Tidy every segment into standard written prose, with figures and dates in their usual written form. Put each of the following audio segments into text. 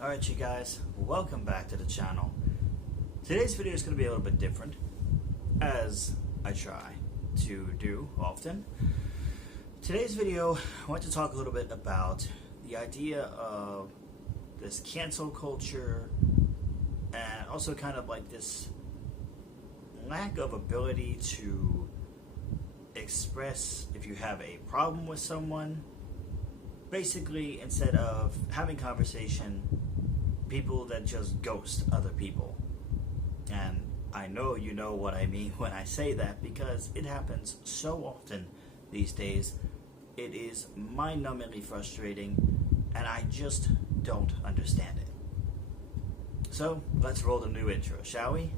Alright you guys, welcome back to the channel. Today's video is going to be a little bit different, as I try to do often. Today's video, I want to talk a little bit about the idea of this cancel culture and also kind of like this lack of ability to express if you have a problem with someone. Basically, instead of having conversation, people that just ghost other people. And I know you know what I mean when I say that, because it happens so often these days. It is mind-numbingly frustrating, and I just don't understand it. So, let's roll the new intro, shall we?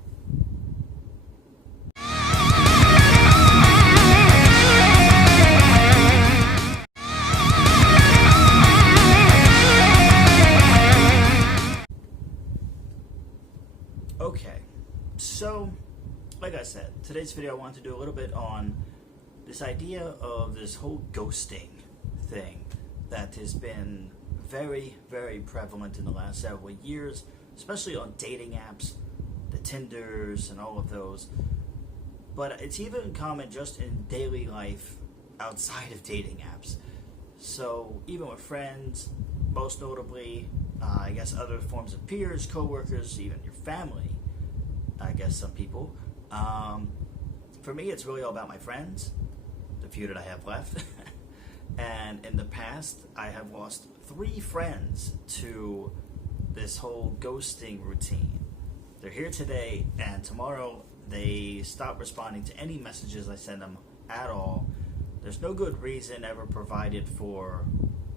Okay, so, like I said, today's video I want to do a little bit on this idea of this whole ghosting thing that has been very, very prevalent in the last several years, especially on dating apps, the Tinders and all of those. But it's even common just in daily life outside of dating apps. So even with friends, most notably, I guess other forms of peers, co-workers, even your family, I guess some people. For me, it's really all about my friends, the few that I have left. And in the past, I have lost 3 friends to this whole ghosting routine. They're here today, and tomorrow they stop responding to any messages I send them at all. There's no good reason ever provided for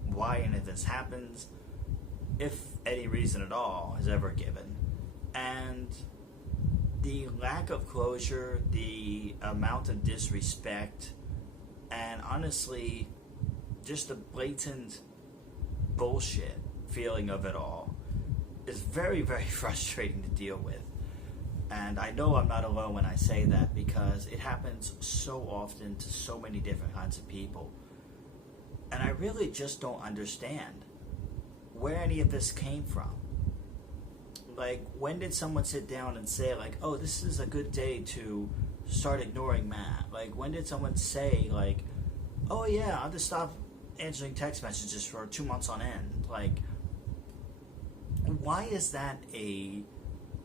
why any of this happens, if any reason at all is ever given. And the lack of closure, the amount of disrespect, and honestly, just the blatant bullshit feeling of it all is very, very frustrating to deal with. And I know I'm not alone when I say that, because it happens so often to so many different kinds of people. And I really just don't understand where any of this came from. Like, when did someone sit down and say, like, oh, this is a good day to start ignoring Matt? Like, when did someone say, like, oh yeah, I'll just stop answering text messages for 2 months on end? Like, why is that a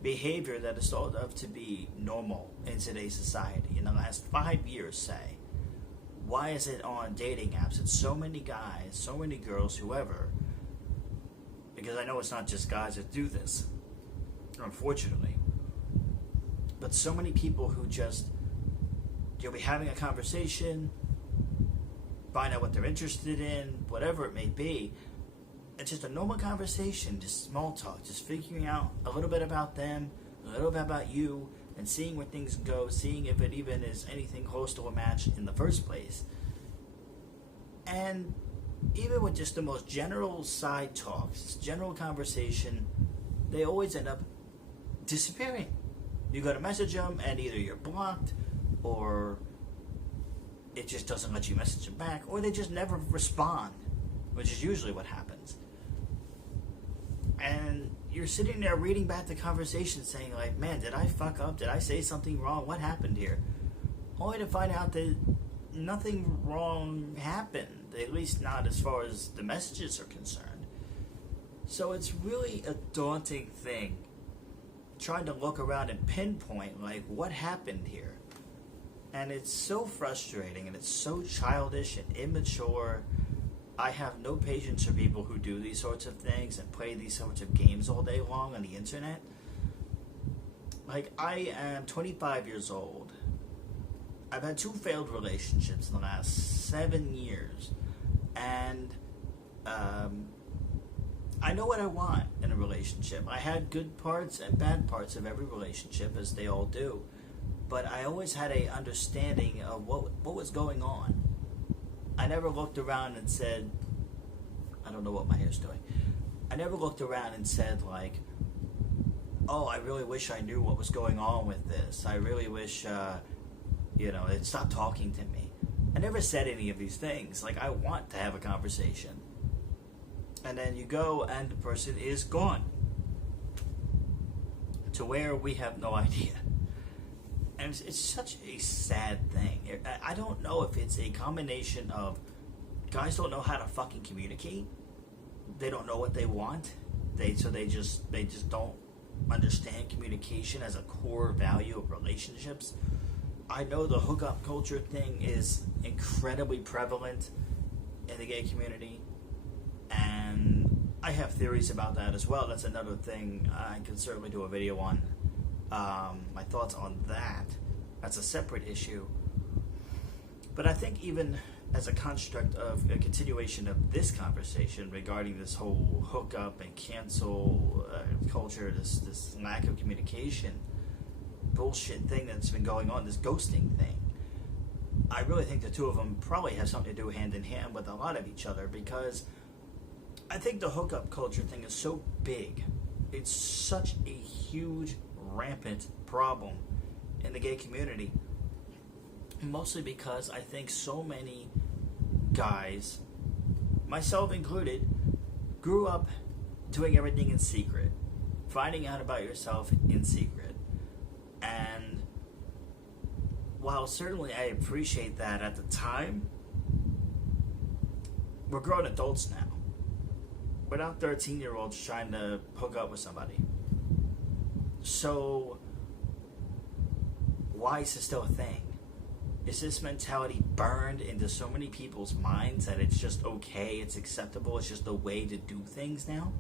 behavior that is thought of to be normal in today's society? In the last 5 years, say. Why is it on dating apps? It's so many guys, so many girls, whoever. Because I know it's not just guys that do this, unfortunately. But so many people who just, you'll be having a conversation, find out what they're interested in, whatever it may be. It's just a normal conversation, just small talk, just figuring out a little bit about them, a little bit about you, and seeing where things go, seeing if it even is anything close to a match in the first place. And even with just the most general side talks, general conversation, they always end up disappearing. You go to message them, and either you're blocked, or it just doesn't let you message them back, or they just never respond, which is usually what happens. And you're sitting there reading back the conversation saying, like, man, did I fuck up? Did I say something wrong? What happened here? Only to find out that nothing wrong happened, at least not as far as the messages are concerned. So it's really a daunting thing trying to look around and pinpoint, like, what happened here. And it's so frustrating, and it's so childish and immature. I have no patience for people who do these sorts of things and play these sorts of games all day long on the internet. Like, I am 25 years old. I've had 2 failed relationships in the last 7 years. And I know what I want in a relationship. I had good parts and bad parts of every relationship, as they all do. But I always had a understanding of what was going on. I never looked around and said, I don't know what my hair's doing. I never looked around and said, like, oh, I really wish I knew what was going on with this. I really wish, they'd stop talking to me. I never said any of these things. Like, I want to have a conversation. and then you go and the person is gone to where we have no idea. And it's such a sad thing. I don't know if it's a combination of guys don't know how to fucking communicate. They don't know what they want. They just don't understand communication as a core value of relationships. I know the hookup culture thing is incredibly prevalent in the gay community, and I have theories about that as well. That's another thing I can certainly do a video on. My thoughts on that. That's a separate issue. But I think even as a construct of a continuation of this conversation regarding this whole hookup and cancel culture, this lack of communication bullshit thing that's been going on, this ghosting thing, I really think the two of them probably have something to do hand in hand with a lot of each other, because I think the hookup culture thing is so big. It's such a huge, rampant problem in the gay community. Mostly because I think so many guys, myself included, grew up doing everything in secret, finding out about yourself in secret. And while certainly I appreciate that at the time, we're grown adults now. We're not 13-year-olds trying to hook up with somebody. So why is this still a thing? Is this mentality burned into so many people's minds that it's just okay, it's acceptable, it's just a way to do things now?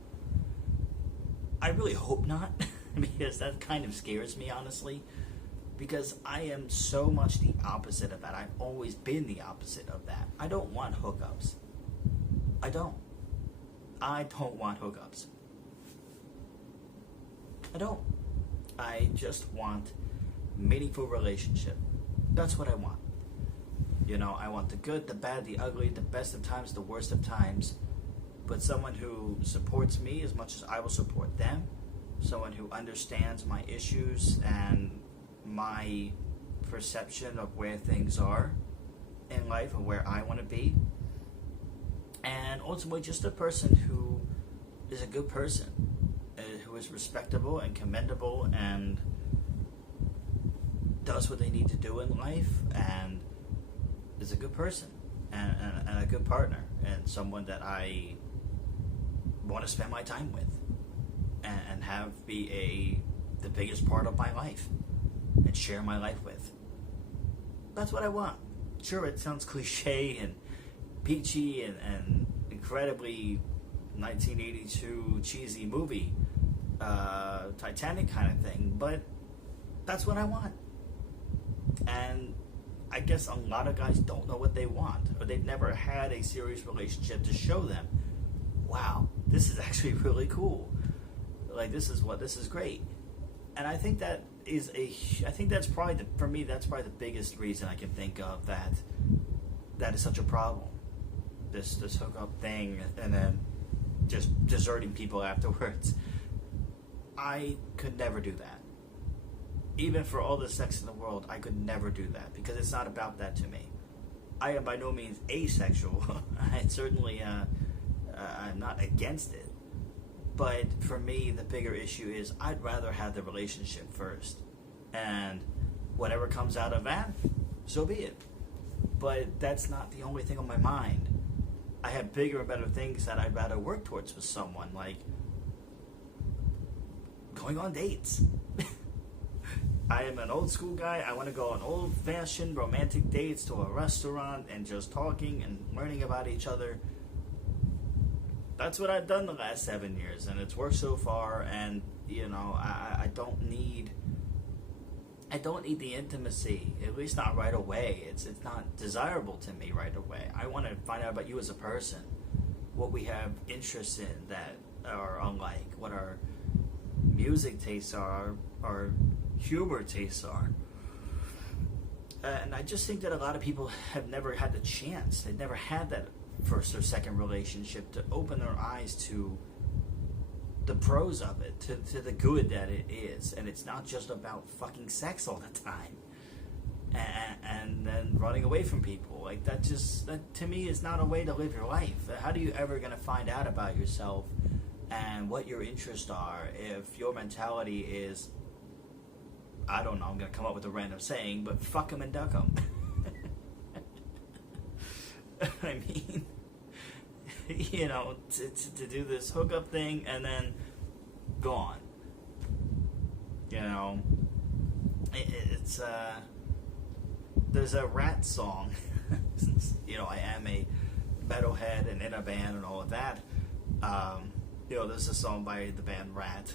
I really hope not, because that kind of scares me, honestly. Because I am so much the opposite of that. I've always been the opposite of that. I don't want hookups. I don't want hookups. I don't. I just want meaningful relationship. That's what I want. You know, I want the good, the bad, the ugly, the best of times, the worst of times. But someone who supports me as much as I will support them. Someone who understands my issues and my perception of where things are in life and where I want to be. And ultimately just a person who is a good person, who is respectable and commendable and does what they need to do in life and is a good person and a good partner and someone that I want to spend my time with and have be the biggest part of my life and share my life with. That's what I want. Sure, it sounds cliche and peachy and incredibly 1982 cheesy movie, Titanic kind of thing, but that's what I want. And I guess a lot of guys don't know what they want, or they've never had a serious relationship to show them, wow, this is actually really cool. Like, this is great. And I think that is that's probably for me, that's probably the biggest reason I can think of that is such a problem. This hookup thing and then just deserting people afterwards. I could never do that. Even for all the sex in the world, I could never do that because it's not about that to me. I am by no means asexual. I certainly I'm not against it. But for me, the bigger issue is I'd rather have the relationship first. And whatever comes out of that, so be it. But that's not the only thing on my mind. I have bigger and better things that I'd rather work towards with someone, like going on dates. I am an old school guy. I want to go on old-fashioned romantic dates to a restaurant and just talking and learning about each other. That's what I've done the last 7 years, and it's worked so far. And you know, I don't need the intimacy, at least not right away. It's not desirable to me right away. I want to find out about you as a person, what we have interests in that are unlike, what our music tastes are, our humor tastes are. And I just think that a lot of people have never had the chance. They've never had that first or second relationship to open their eyes to the pros of it, to the good that it is. And it's not just about fucking sex all the time. and then running away from people. Like, that to me is not a way to live your life. How do you ever gonna find out about yourself and what your interests are if your mentality is, I don't know, I'm gonna come up with a random saying, but fuck 'em and duck 'em. I mean, you know, to do this hookup thing and then gone. You know, it's there's a Rat song. Since, you know, I am a metalhead and in a band and all of that. You know, there's a song by the band Rat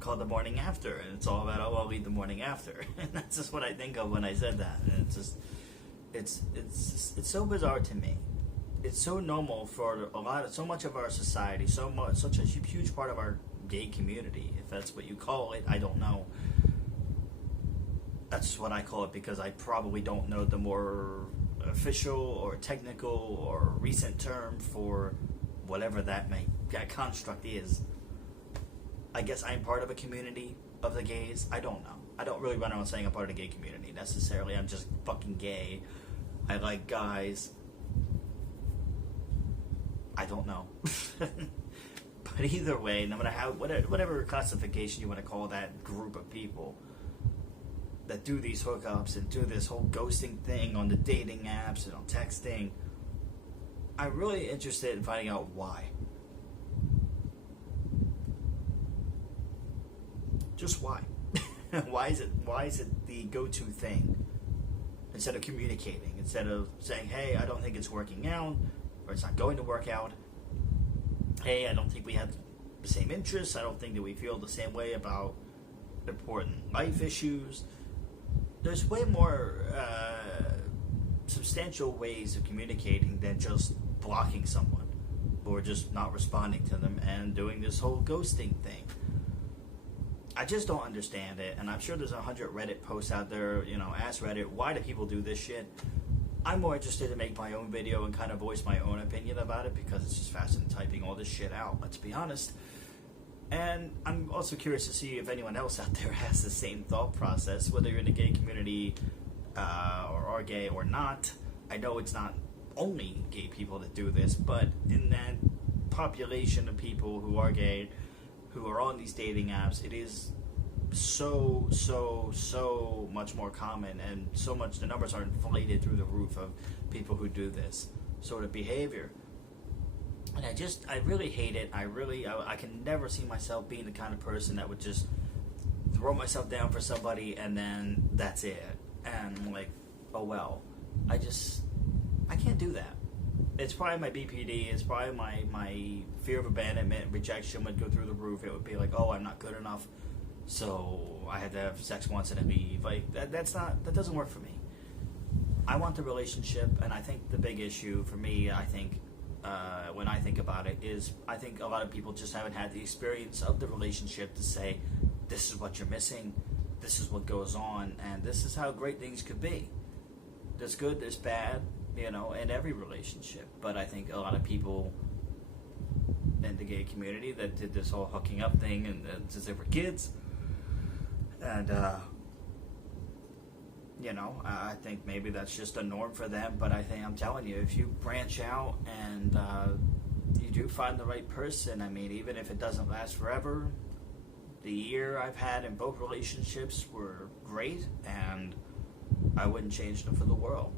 called "The Morning After," and it's all about, oh, I'll leave the morning after, and that's just what I think of when I said that. And it's just, it's so bizarre to me. It's so normal for so much of our society, such a huge part of our gay community, if that's what you call it. I don't know. That's what I call it, because I probably don't know the more official or technical or recent term for whatever that construct is. I guess I'm part of a community of the gays. I don't know. I don't really run around saying I'm part of the gay community necessarily. I'm just fucking gay. I like guys. I don't know. But either way, no matter how, whatever classification you want to call that group of people that do these hookups and do this whole ghosting thing on the dating apps and on texting, I'm really interested in finding out why. Just why? Why is it the go-to thing? Instead of communicating, instead of saying, hey, I don't think it's working out, or it's not going to work out. Hey, I don't think we have the same interests. I don't think that we feel the same way about important life issues. There's way more substantial ways of communicating than just blocking someone or just not responding to them and doing this whole ghosting thing. I just don't understand it, and I'm sure there's 100 Reddit posts out there, you know, ask Reddit, why do people do this shit? I'm more interested to make my own video and kind of voice my own opinion about it, because it's just faster than typing all this shit out, let's be honest. And I'm also curious to see if anyone else out there has the same thought process, whether you're in the gay community or are gay or not. I know it's not only gay people that do this, but in that population of people who are gay, who are on these dating apps, it is so much more common, and so much, the numbers are inflated through the roof of people who do this sort of behavior. And I really hate it. I can never see myself being the kind of person that would just throw myself down for somebody and then that's it. And I'm like, oh well. I can't do that. It's probably my BPD, it's probably my fear of abandonment, rejection would go through the roof. It would be like, oh, I'm not good enough, so I had to have sex once and then leave. Like, that doesn't work for me. I want the relationship, and I think the big issue for me, when I think about it, is I think a lot of people just haven't had the experience of the relationship to say, this is what you're missing, this is what goes on, and this is how great things could be. There's good, there's bad, you know, in every relationship. But I think a lot of people in the gay community that did this whole hooking up thing and since they were kids, and you know, I think maybe that's just a norm for them. But I'm telling you, if you branch out and you do find the right person, I mean, even if it doesn't last forever, the year I've had in both relationships were great, and I wouldn't change them for the world.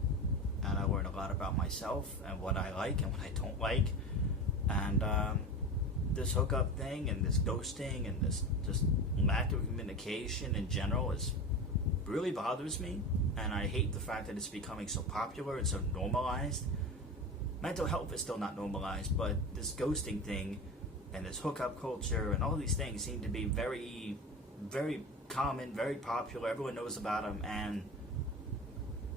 And I learned a lot about myself and what I like and what I don't like. And this hookup thing and this ghosting and this just lack of communication in general really bothers me. And I hate the fact that it's becoming so popular and so normalized. Mental health is still not normalized, but this ghosting thing and this hookup culture and all these things seem to be very, very common, very popular. Everyone knows about them, and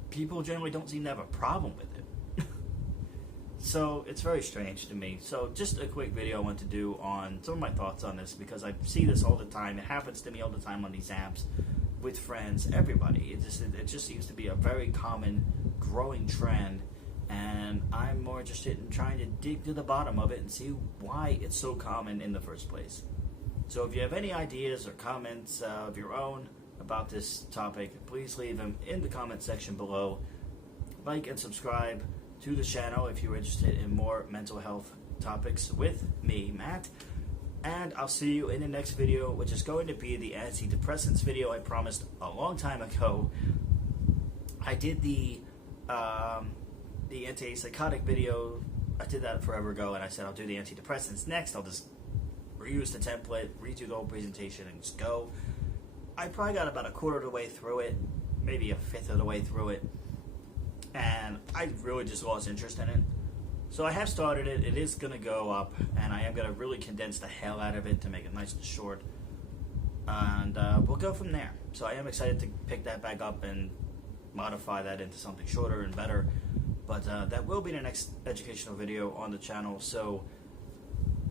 people generally don't seem to have a problem with it. So it's very strange to me. So just a quick video I want to do on some of my thoughts on this, because I see this all the time. It happens to me all the time on these apps, with friends, everybody. It just seems to be a very common, growing trend, and I'm more interested in trying to dig to the bottom of it and see why it's so common in the first place. So if you have any ideas or comments of your own about this topic, please leave them in the comment section below. Like and subscribe to the channel if you're interested in more mental health topics with me, Matt. And I'll see you in the next video, which is going to be the antidepressants video I promised a long time ago. I did the antipsychotic video. I did that forever ago, and I said I'll do the antidepressants next. I'll just reuse the template, redo the whole presentation, and just go. I probably got about a quarter of the way through it, maybe a fifth of the way through it, and I really just lost interest in it. So I have started it. It is going to go up, and I am going to really condense the hell out of it to make it nice and short, and we'll go from there. So I am excited to pick that back up and modify that into something shorter and better, but that will be the next educational video on the channel. So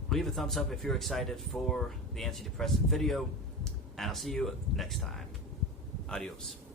leave a thumbs up if you're excited for the antidepressant video, and I'll see you next time. Adios.